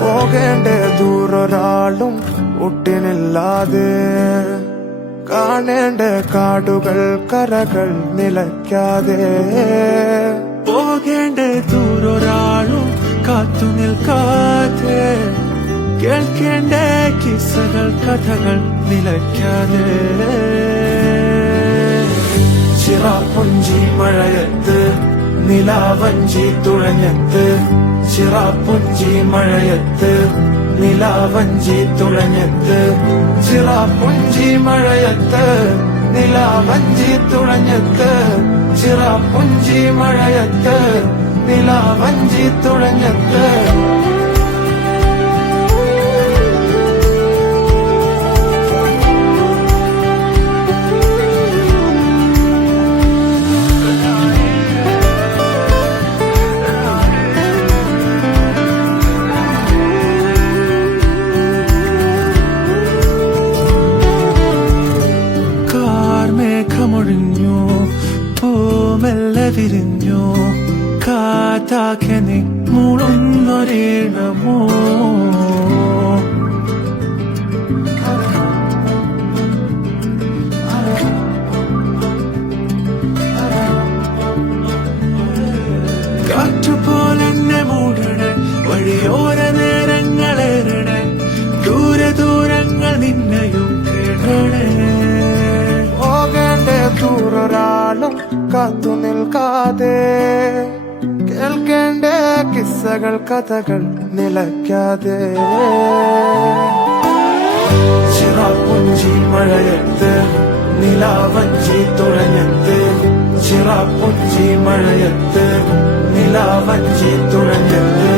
പോകേണ്ട ദൂരൊരാളും ഒട്ടിനില്ലാതെ കാണേണ്ട കാടുകൾ കരകൾ നിലയ്ക്കാതെ പോകേണ്ട ദൂരൊരാളും കാത്തു നിൽക്കാതെ കേൾക്കേണ്ട കിസ്സകൾ കഥകൾ നിലയ്ക്കാതെ ചിറാപ്പുഞ്ചി മഴയത്ത് നിലാവഞ്ചി തുഴഞ്ഞത്ത് ചിറാപ്പുഞ്ചി മഴയത്ത് നിലാവഞ്ചി തുഴഞ്ഞത്ത് ചിറാപ്പുഞ്ചി മഴയത്ത് നിലാവഞ്ചി തുഴഞ്ഞത്ത് ചിറാപ്പുഞ്ചി മഴയത്ത് നിലാവഞ്ചി തുഴഞ്ഞത്ത് മേഘമൊഴിഞ്ഞു പൂമെല്ലെ വിരിഞ്ഞു കാറ്റാകെ നീ മൂളുന്നൊരീണമോ കാറ്റുപോലെന്നെ മൂടണേ വഴിയോര നേരങ്ങളേറണേ ദൂരെ ദൂരങ്ങൾ നിന്നെയും കേടണേ ദൂരൊരാളും കാത്തു നിൽക്കാതെ കേൾക്കേണ്ട കിസ്സകൾ കഥകൾ നിലയ്ക്കാതെ ചിറാപ്പുഞ്ചി മഴയത്ത് നിലാവഞ്ചി തുഴഞ്ഞത്ത് ചിറാപ്പുഞ്ചി മഴയത്ത് നിലാവഞ്ചി തുഴഞ്ഞത്ത്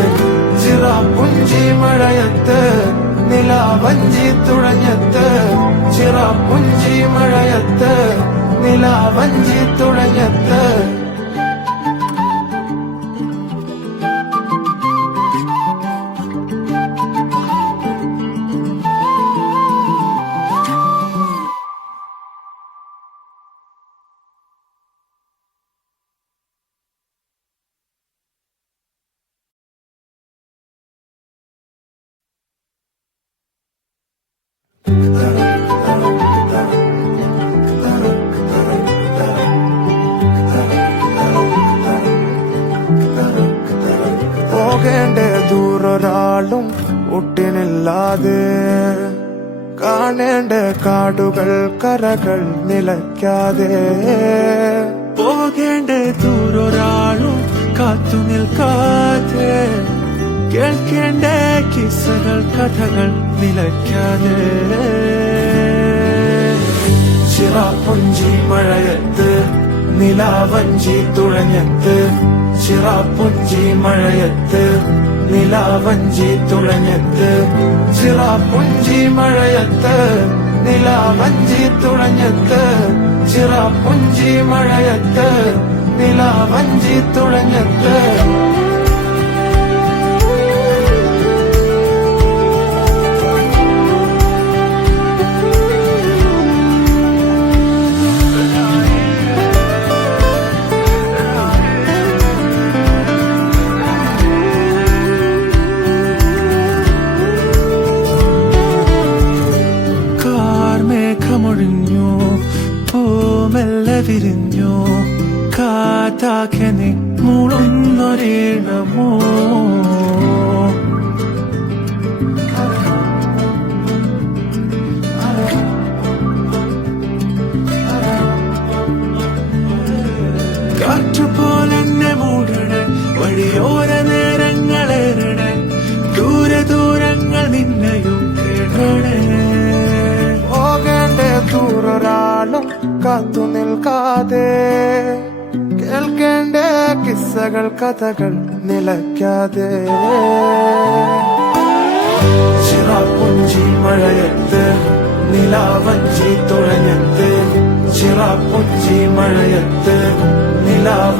ചിറാപ്പുഞ്ചി മഴയത്ത് നിലാവഞ്ചി തുഴഞ്ഞത്ത് ചിറാപ്പുഞ്ചി മഴയത്ത് നിലാവഞ്ചി തുഴഞ്ഞത്ത് പോകേണ്ട ദൂരൊരാളും ഒട്ടിനില്ലാതെ കാണേണ്ട കാടുകൾ കരകൾ നിലയ്ക്കാതെ പോകേണ്ട ദൂരൊരാളും കാത്തു നിൽക്കാതെ കേൾക്കേണ്ട കിസ്സകൾ കഥകൾ നിലയ്ക്കാതെ ചിറാപ്പുഞ്ചി മഴയത്ത് നിലാവഞ്ചി തുഴഞ്ഞത്ത് ചിറാപ്പുഞ്ചി മഴയത്ത് നിലാവഞ്ചി തുഴഞ്ഞത്ത് ചിറാപ്പുഞ്ചി മഴയത്ത് നിലാവഞ്ചി തുഴഞ്ഞത്ത് ചിറാപ്പുഞ്ചി മഴയത്ത് നിലാവഞ്ചി തുഴഞ്ഞത്ത് മേഘമൊഴിഞ്ഞു പൂമെല്ലെ വിരിഞ്ഞു കാറ്റാകെ നീ മൂളുന്നൊരീണമോ കാറ്റുപോലെന്നെ മൂടണേ വഴിയോര നേരങ്ങളേറണേ ദൂരെ ദൂരങ്ങൾ നിന്നെയും കേടണേ ദൂരൊരാളും കാത്തു നിൽക്കാതെ കേൾക്കേണ്ട കിസ്സകൾ കഥകൾ നിലയ്ക്കാതെ ചിറാപ്പുഞ്ചി മഴയത്ത് നിലാവഞ്ചി തുഴഞ്ഞത്ത് ചിറാപ്പുഞ്ചി മഴയത്ത് നിലാവ